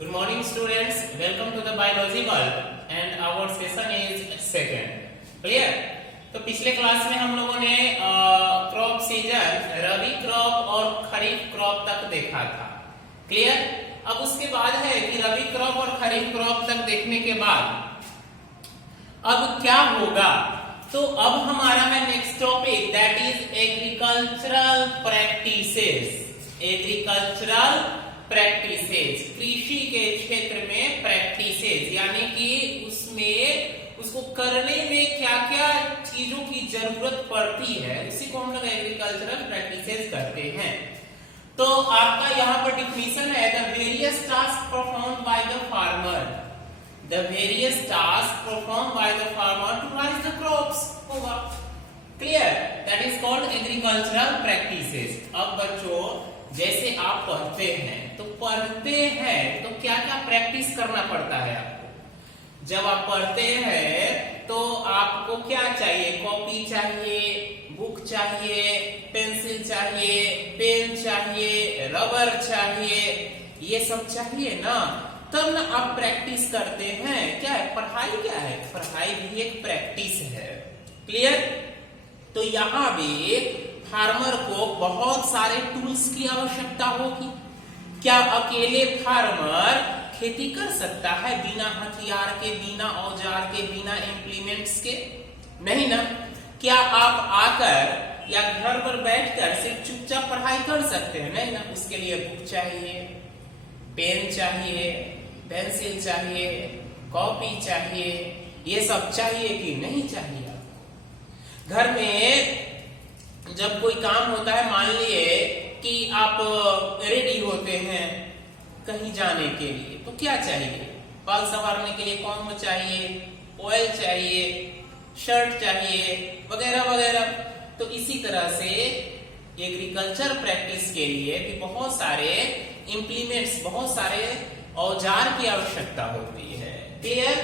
Good morning students, welcome to the biology world and our session is second. Clear? तो पिछले class में हम लोगों ने क्रॉप सीजन रबी क्रॉप और खरीफ क्रॉप तक देखा था. क्लियर? अब उसके बाद है कि रबी क्रॉप और खरीफ क्रॉप तक देखने के बाद अब क्या होगा. तो अब हमारा है next topic that is agricultural practices. Agricultural practices, कृषि के क्षेत्र में प्रैक्टिसेस, यानी कि उसमें उसको करने में क्या क्या चीजों की जरूरत पड़ती है, उसी को हम लोग एग्रीकल्चरल प्रैक्टिसेस करते हैं. तो आपका यहाँ पर डिफिनेशन है the various task perform by the farmer. The various task perform by the farmer to raise the crops होगा. Clear? That is called agricultural practices. अब बच्चों जैसे आप पढ़ते हैं तो क्या क्या प्रैक्टिस करना पड़ता है आपको. जब आप पढ़ते हैं तो आपको क्या चाहिए? कॉपी चाहिए, बुक चाहिए, पेंसिल चाहिए, पेन चाहिए, रबर चाहिए, ये सब चाहिए ना. तब ना आप प्रैक्टिस करते हैं. क्या है पढ़ाई? क्या है पढ़ाई? भी एक प्रैक्टिस है. क्लियर? तो यहाँ भी फार्मर को बहुत सारे टूल्स की आवश्यकता होगी. क्या अकेले फार्मर खेती कर सकता है बिना हथियार के, बिना औजार के, बिना इंप्लीमेंट्स के? नहीं ना. क्या आप आकर या घर पर बैठकर सिर्फ चुपचाप पढ़ाई कर सकते हैं? नहीं ना. उसके लिए बुक चाहिए, पेन चाहिए, पेंसिल चाहिए, कॉपी चाहिए, ये सब चाहिए कि नहीं चाहिए आपको? घर में जब कोई काम होता है, मान लिए कि आप रेडी होते हैं कहीं जाने के लिए, तो क्या चाहिए? बाल संवारने के लिए कॉम्ब चाहिए, ऑयल चाहिए, शर्ट चाहिए, वगैरह वगैरह. तो इसी तरह से एग्रीकल्चर प्रैक्टिस के लिए भी बहुत सारे इंप्लीमेंट्स, बहुत सारे औजार की आवश्यकता होती है. क्लियर?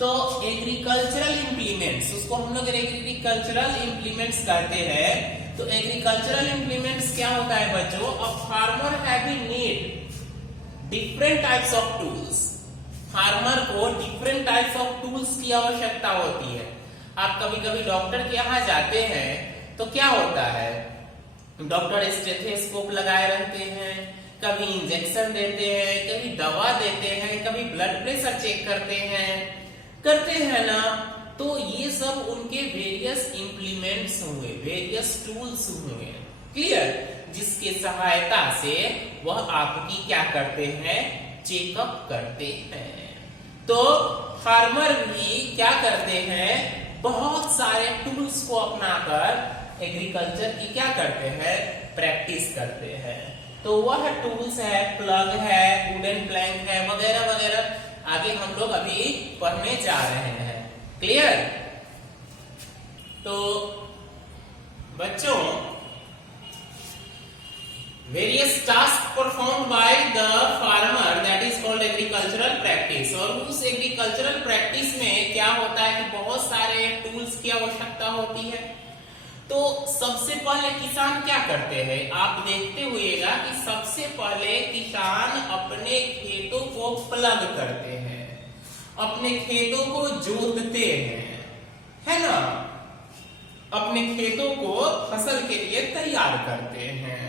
तो एग्रीकल्चरल इंप्लीमेंट्स, उसको हम लोग एग्रीकल्चरल इंप्लीमेंट्स कहते हैं. तो एग्रीकल्चरल इंप्लीमेंट्स क्या होता है बच्चों? A farmer having need different types of tools. Farmer को डिफरेंट टाइप्स ऑफ टूल्स की आवश्यकता होती है. आप कभी कभी डॉक्टर के यहाँ जाते हैं तो क्या होता है? डॉक्टर स्टेथोस्कोप लगाए रहते हैं, कभी इंजेक्शन देते हैं, कभी दवा देते हैं, कभी ब्लड प्रेशर चेक करते हैं ना. तो ये सब उनके वेरियस इंप्लीमेंट्स हुए, वेरियस टूल्स हुए. क्लियर? जिसके सहायता से वह आपकी क्या करते हैं? चेकअप करते हैं. तो फार्मर भी क्या करते हैं? बहुत सारे टूल्स को अपनाकर एग्रीकल्चर की क्या करते हैं? प्रैक्टिस करते हैं. तो वह टूल्स है, प्लग है, वुडन प्लैंक है, वगैरह वगैरह. आगे हम लोग अभी पढ़ने जा रहे हैं. क्लियर? तो बच्चों various task perform by the farmer that is called agricultural practice. और उस एग्रीकल्चरल प्रैक्टिस में क्या होता है कि बहुत सारे टूल्स की आवश्यकता होती है. तो सबसे पहले किसान क्या करते हैं? आप देखते हुएगा कि सबसे पहले किसान अपने खेतों को प्लग करते हैं, अपने खेतों को जोतते हैं, है ना. अपने खेतों को फसल के लिए तैयार करते हैं.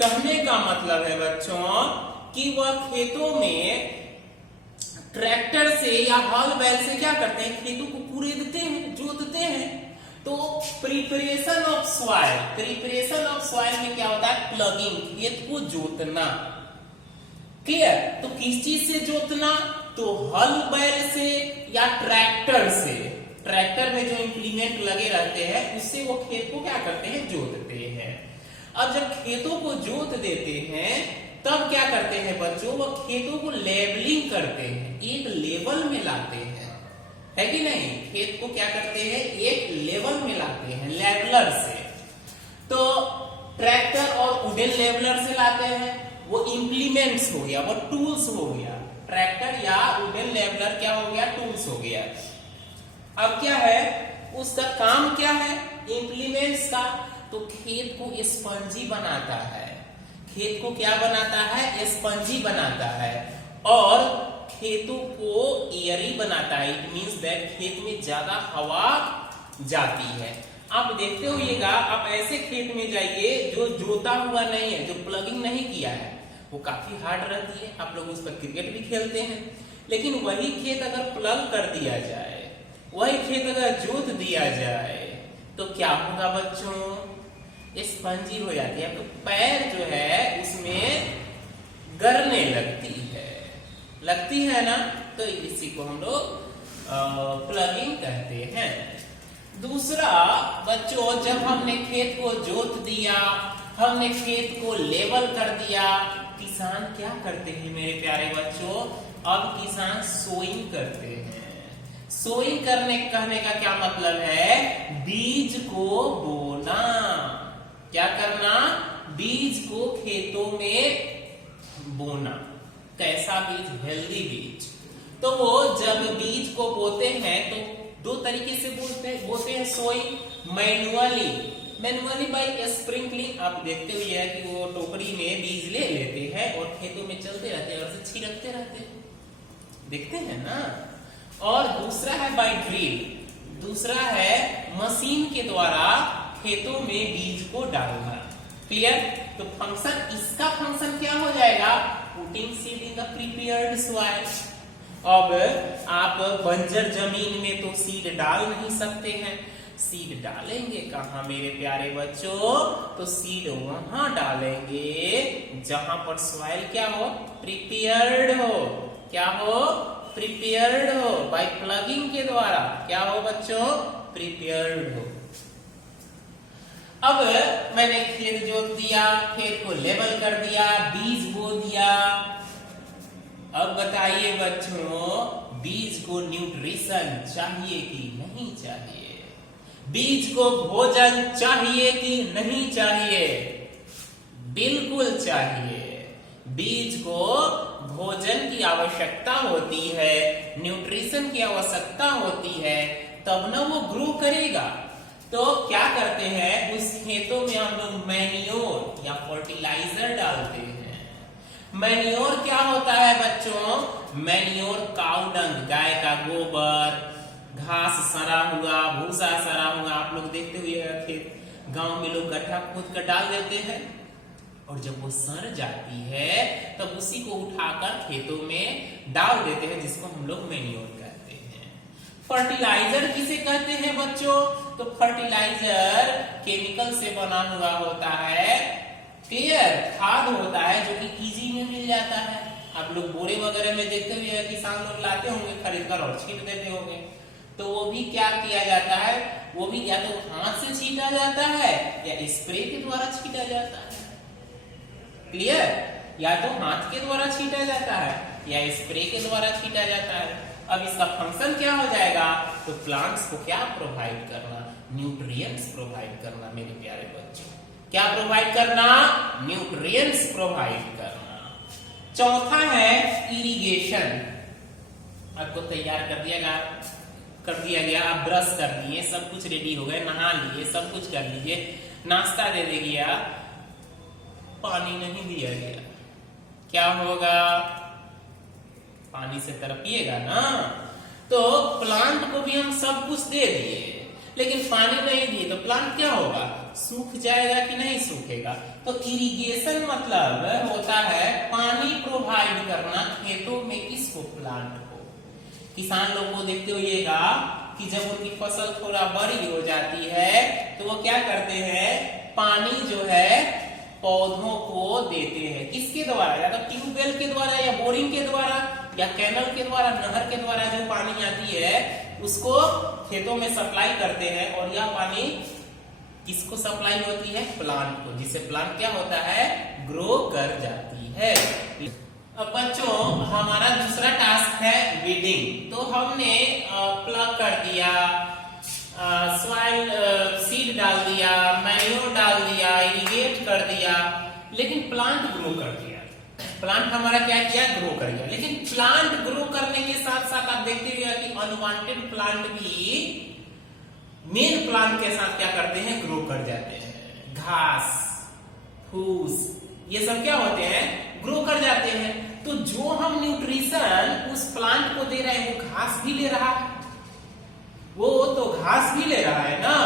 कहने का मतलब है बच्चों कि वह खेतों में ट्रैक्टर से या हल बैल से क्या करते हैं? खेतों को कुरेदते हैं, जोतते हैं. तो preparation of soil, preparation of soil में क्या होता है? प्लगिंग, खेत को जोतना. क्लियर? तो किस चीज से जोतना? तो हल बैल से या ट्रैक्टर से. ट्रैक्टर में जो इंप्लीमेंट लगे रहते हैं उससे वो खेत को क्या करते हैं? जोतते हैं. अब जब खेतों को जोत देते हैं तब क्या करते हैं बच्चों? वो खेतों को लेबलिंग करते हैं, एक लेवल में लाते हैं, है कि नहीं? खेत को क्या करते हैं? एक लेवल में लाते हैं लेवलर से. तो ट्रैक्टर और वुडन लेवलर से लाते हैं. वो इंप्लीमेंट्स हो गया, वो टूल्स हो गया. ट्रैक्टर या वुडन लेवलर क्या हो गया? टूल्स हो गया. अब क्या है उसका काम? क्या है इंप्लीमेंट्स का? तो खेत को स्पंजी बनाता है. खेत को क्या बनाता है? स्पंजी बनाता है. और खेतों को एयरी बनाता है। इट मींस दैट खेत में ज्यादा हवा जाती है। आप देखते होइएगा, आप ऐसे खेत में जाइए जो जोता हुआ नहीं है, जो प्लगिंग नहीं किया है, वो काफी हार्ड रहती है। आप लोग उस पर क्रिकेट भी खेलते हैं। लेकिन वही खेत अगर प्लग कर दिया जाए, वही खेत अगर जोत दिया जाए, तो क्या होगा बच्चों? स्पंजी हो जाती है। तो पैर जो है उसमें गरने लगती है ना, तो इसी को हम लोग प्लगिंग कहते हैं। दूसरा बच्चों, जब हमने खेत को जोत दिया, हमने खेत को लेवल कर दिया, किसान क्या करते हैं मेरे प्यारे बच्चों? अब किसान सोइंग करते हैं। सोइंग करने कहने का क्या मतलब है? बीज को बोना। क्या करना? बीज को खेतों में बोना। कैसा बीज? हेल्दी बीज। तो वो जब बीज को बोते हैं तो दो तरीके से बोते हैं सोइंग। Manually bye sprinkling. आप देखते हुए है कि वो टोकरी में बीज ले लेते हैं और खेतों में चलते रहते हैं और उसे छिड़कते रहते हैं, देखते हैं ना। और दूसरा है बाय ड्रिल। दूसरा है मशीन के द्वारा खेतों में बीज को डालना। क्लियर? तो इसका फंक्शन क्या हो जाएगा? Putting seed in the prepared soil. अब आप बंजर जमीन में तो सीड डाल नहीं सकते हैं। सीड डालेंगे कहाँ मेरे प्यारे बच्चों? तो सीड वहां डालेंगे जहां पर सॉइल क्या हो? प्रिपेयर्ड हो। क्या हो? प्रिपेयर्ड हो। बाय प्लगिंग के द्वारा क्या हो बच्चों? प्रिपेयर्ड हो। अब मैंने खेत जोत दिया, खेत को लेवल कर दिया, बीज बो दिया। अब बताइए बच्चों, बीज को न्यूट्रिशन चाहिए कि नहीं चाहिए? बीज को भोजन चाहिए कि नहीं चाहिए? बिल्कुल चाहिए। बीज को भोजन की आवश्यकता होती है, न्यूट्रिशन की आवश्यकता होती है, तब ना वो ग्रो करेगा। तो क्या करते हैं, उस खेतों में हम लोग मैन्योर या फर्टिलाइजर डालते हैं। मैन्योर क्या होता है बच्चों? मैन्योर काऊ डंग, गाय का गोबर, घास सड़ा हुआ, भूसा सड़ा हुआ। आप लोग देखते हुए खेत गांव में लोग गड्ढा खोद कर डाल देते हैं और जब वो सड़ जाती है तब उसी को उठाकर खेतों में डाल देते हैं, जिसको हम लोग मैन्योर कहते हैं। फर्टिलाइजर किसे कहते हैं बच्चों? तो फर्टिलाइजर केमिकल से बना हुआ होता है। क्लियर? खाद होता है जो कि इजी में मिल जाता है। आप लोग बोरे वगैरह में देखते हुए किसान लोग लाते होंगे खरीद कर और छींट देते होंगे। तो वो भी क्या किया जाता है? वो भी या तो हाथ से छींटा जाता है या स्प्रे के द्वारा छींटा जाता है। क्लियर? या तो हाथ के द्वारा छींटा जाता है या स्प्रे के द्वारा छींटा जाता है। अब इसका फंक्शन क्या हो जाएगा? तो प्लांट्स को क्या प्रोवाइड करना? न्यूट्रिएंट्स प्रोवाइड करना मेरे प्यारे बच्चों। क्या प्रोवाइड करना? न्यूट्रिएंट्स प्रोवाइड करना। चौथा है इरिगेशन। आपको तैयार कर दिया गया, आप ब्रश कर लिए, सब कुछ रेडी हो गए, नहा लिए, सब कुछ कर लीजिए, नाश्ता दे दिया, पानी नहीं दिया गया, क्या होगा? पानी से तड़पिएगा ना। तो प्लांट को भी हम सब कुछ दे दिए लेकिन पानी नहीं दिए तो प्लांट क्या होगा? सूख जाएगा कि नहीं सूखेगा? तो इरिगेशन मतलब होता है पानी प्रोवाइड करना खेतों में किसको? प्लांट को। किसान लोग को देखते होइएगा कि जब उनकी फसल थोड़ा बड़ी हो जाती है तो वो क्या करते हैं? पानी जो है पौधों को देते हैं। किसके द्वारा? या तो ट्यूबवेल के द्वारा या बोरिंग के द्वारा या कैनल के द्वारा, नहर के द्वारा जो पानी आती है उसको खेतों में सप्लाई करते हैं। और यह पानी किसको सप्लाई होती है? प्लांट को, जिससे प्लांट क्या होता है? ग्रो कर जाती है। अब बच्चों हमारा दूसरा टास्क है वीडिंग। तो हमने प्लग कर दिया, सॉइल सीड डाल दिया, मैन्योर डाल दिया, इरिगेट कर दिया, लेकिन प्लांट ग्रो कर दिया। प्लांट हमारा क्या किया? ग्रो कर गया। लेकिन प्लांट ग्रो करने के साथ साथ आप देखते हुए कि अनवांटेड प्लांट भी मेन प्लांट के साथ क्या करते हैं? ग्रो कर जाते हैं। घास, फूस, ये सब क्या होते हैं? ग्रो कर जाते हैं। तो जो हम न्यूट्रिशन उस प्लांट को दे रहे हैं वो घास भी ले रहा है, वो तो घास भी ले रहा है ना,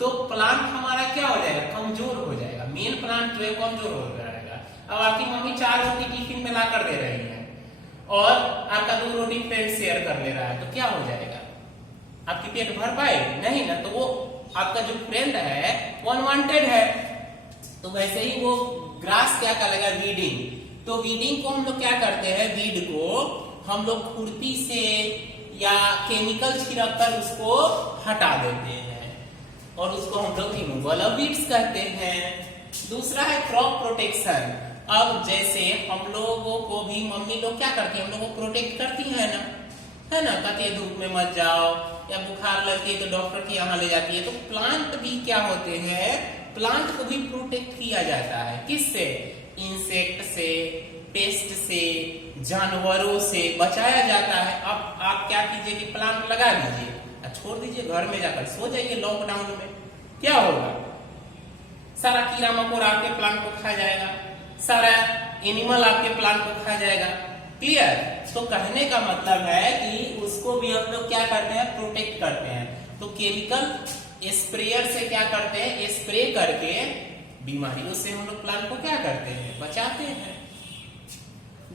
तो प्लांट हमारा क्या हो जाएगा, कमजोर हो जाएगा, मेन प्लांट जो है कमजोर हो जाएगा। अब आपकी मम्मी 4 रोटी टिफिन में ला कर दे रही है और आपका 2 रोटी फ्रेंड शेयर कर ले रहा है, तो क्या हो जाएगा, आपकी पेट भर पाएगी नहीं ना, तो वो आपका जो फ्रेंड है वो अनवांटेड है। तो वैसे ही वो ग्रास क्या करेगा, वीडिंग, तो वीडिंग को हम लोग क्या करते हैं, वीड को हम लोग खुरपी से या केमिकल छिड़क कर उसको हटा देते हैं और उसको हम लोग रिमूवल ऑफ वीड्स कहते हैं। दूसरा है क्रॉप प्रोटेक्शन। अब जैसे हम लोगों को भी मम्मी लोग क्या करती है, हम लोग को प्रोटेक्ट करती है ना, कहती है धूप में मत जाओ, या बुखार लगती है तो डॉक्टर के यहाँ ले जाती है। तो प्लांट भी क्या होते हैं, प्लांट को भी प्रोटेक्ट किया जाता है, किससे, इंसेक्ट से, पेस्ट से, जानवरों से बचाया जाता है। अब आप क्या कीजिए कि प्लांट लगा दीजिए, छोड़ दीजिए, घर में जाकर सो जाइए लॉकडाउन में, क्या होगा, सारा कीड़ा मकोड़ा आपके प्लांट को खा जाएगा, सारा एनिमल आपके प्लांट को खा जाएगा। क्लियर। तो कहने का मतलब है कि उसको भी हम लोग क्या करते हैं, प्रोटेक्ट करते हैं। तो केमिकल स्प्रेयर से क्या करते हैं, स्प्रे करके बीमारियों से हम लोग प्लांट को क्या करते हैं, बचाते हैं।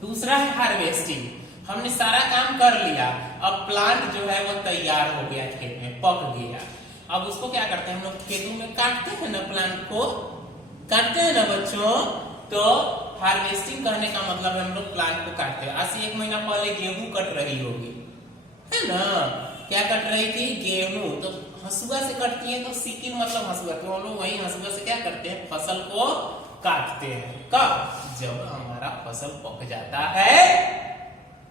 दूसरा है हार्वेस्टिंग। हमने सारा काम कर लिया, अब प्लांट जो है वो तैयार हो गया, खेत में पक गया। अब उसको क्या करते हैं, हम लोग खेतों में काटते हैं ना, प्लांट को काटते हैं ना बच्चों। तो हार्वेस्टिंग कहने का मतलब है हम लोग प्लांट को काटते हैं। आज से 1 महीना पहले गेहूं कट रही होगी, है ना, क्या कट रही थी, गेहूं। तो हसुआ से कटती है, तो सिकिल मतलब हसुआ, तो हम लोग वही हसुआ से क्या करते हैं, फसल को काटते हैं। कब, जब हमारा फसल पक जाता है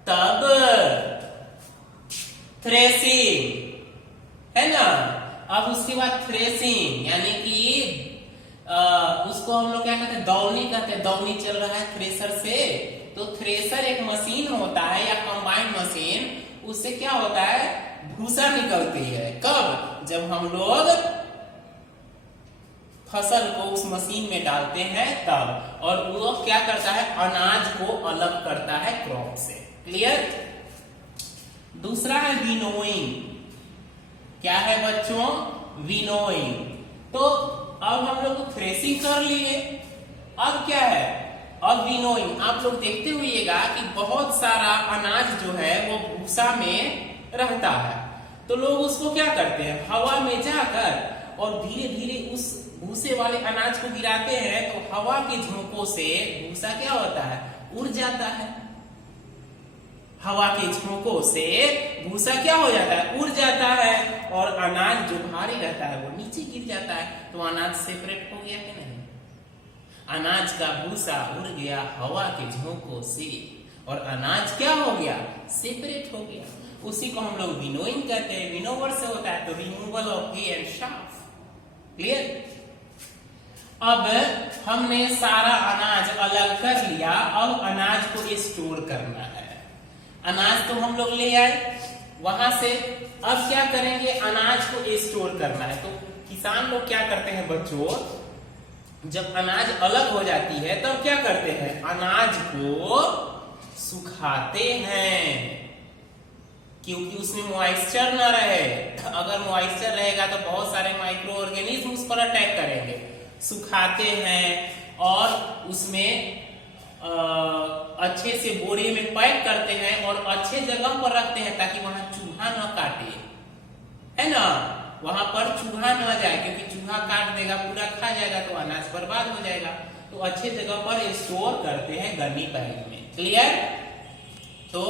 तब थ्रेसिंग, है ना। अब उसके बाद थ्रेसिंग यानी कि उसको हम लोग क्या कहते हैं, दौनी कहते हैं। दौनी चल रहा है थ्रेसर से, तो थ्रेसर एक मशीन होता है या कंबाइन मशीन, उससे क्या होता है, भूसा निकलती है। कब, जब हम लोग फसल को उस मशीन में डालते हैं तब। और वो क्या करता है, अनाज को अलग करता है क्रॉप से। क्लियर। दूसरा है विनोइंग। क्या है बच्चों, विनोइंग। तो अब हम लोग थ्रेसिंग कर लिए, अब क्या है, अब विनोइंग। आप लोग देखते हुएगा कि बहुत सारा अनाज जो है वो भूसा में रहता है, तो लोग उसको क्या करते हैं, हवा में जाकर और धीरे धीरे उस भूसे वाले अनाज को गिराते हैं, तो हवा के झोंकों से भूसा क्या होता है, उड़ जाता है। हवा के झोंकों से भूसा क्या हो जाता है, उड़ जाता है, और अनाज जो भारी रहता है वो नीचे गिर जाता है। तो अनाज सेपरेट हो गया कि नहीं, अनाज का भूसा उड़ गया हवा के झोंकों से, और अनाज क्या हो गया, सेपरेट हो गया। उसी को हम लोग विनोइंग कहते हैं। विनोवर से होता है तो removal of hay and chaff. Clear. अब हमने सारा अनाज अलग कर लिया, अब अनाज को स्टोर करना है। अनाज तो हम लोग ले आए वहां से, अब क्या करेंगे, अनाज को स्टोर करना है। तो किसान लोग क्या करते हैं बच्चों, जब अनाज अलग हो जाती है तब क्या करते हैं, अनाज को सुखाते हैं, क्योंकि उसमें मॉइस्चर न रहे। अगर मॉइस्चर रहेगा तो बहुत सारे माइक्रो ऑर्गेनिज्म उस पर अटैक करेंगे। सुखाते हैं और उसमें अच्छे से बोरे में पैक करते हैं और अच्छे जगह पर रखते हैं ताकि वहां चूहा न काटे, है ना, वहां पर चूहा न जाए, क्योंकि चूहा काट देगा, पूरा खा जाएगा तो अनाज बर्बाद हो जाएगा। तो अच्छे जगह पर स्टोर करते हैं गर्मी पैक में। क्लियर। तो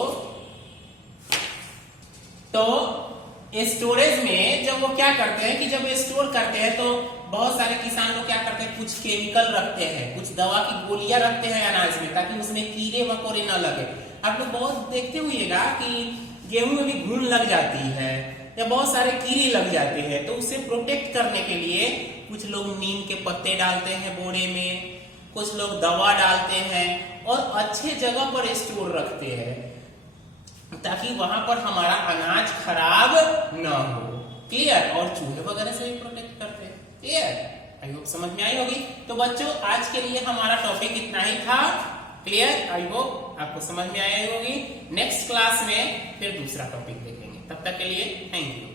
स्टोरेज में जब वो क्या करते हैं कि जब स्टोर करते हैं तो बहुत सारे किसान लोग क्या करते हैं, कुछ केमिकल रखते हैं, कुछ दवा की गोलियां रखते हैं अनाज में, ताकि उसमें कीड़े मकोड़े न लगे। आप लोग बहुत देखते हुएगा कि गेहूं में भी घुन लग जाती है या बहुत सारे कीड़े लग जाते हैं, तो उसे प्रोटेक्ट करने के लिए कुछ लोग नीम के पत्ते डालते हैं बोरे में, कुछ लोग दवा डालते हैं और अच्छे जगह पर स्टोर रखते हैं ताकि वहां पर हमारा अनाज खराब न हो। क्लियर। और चूहे वगैरह से भी प्रोटेक्ट करते हैं। क्लियर। आई होप समझ में आई होगी। तो बच्चों आज के लिए हमारा टॉपिक इतना ही था। क्लियर? आई होप आपको समझ में आई होगी। नेक्स्ट क्लास में फिर दूसरा टॉपिक देखेंगे, तब तक के लिए थैंक यू।